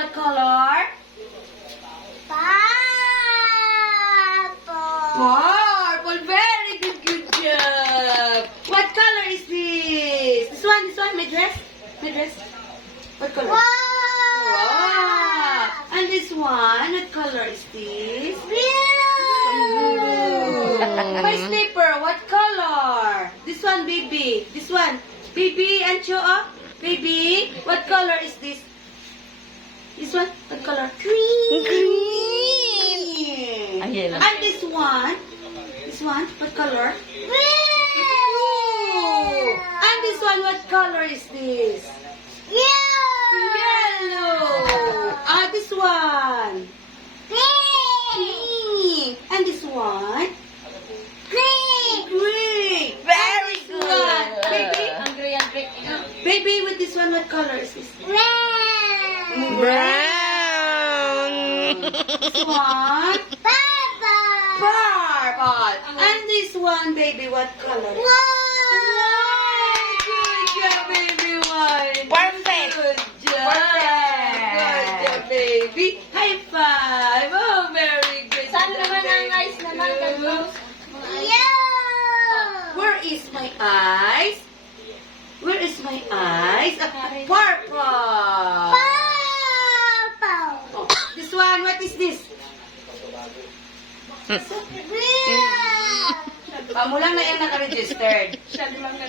what color? Purple. Very good, good job. What color is this? This one, my dress. My dress. What color? Wow. And this one, what color is this? Blue. My slipper, what color? This one, baby. This one, baby, and show up. Baby, what color is this? This one, what color? Green. Ayun. And this one, what color? Blue. And this one, what color is this? Yellow. Ah, this one. Pink. And this one? Green. Very And this one, baby. Hungry. Baby, with this one, what color is this? Brown. This one? Purple. And this one, baby, what color? White. Good job, baby. White. Perfect. Good job. Perfect. Good job, baby. High five. Oh, very good. Saan job, naman ang baby. eyes naman, Carlos? Where is my eyes? Where is my eyes? Purple. Oh, this one, what is this? Mo lang na yan naka-registered. Siya lang na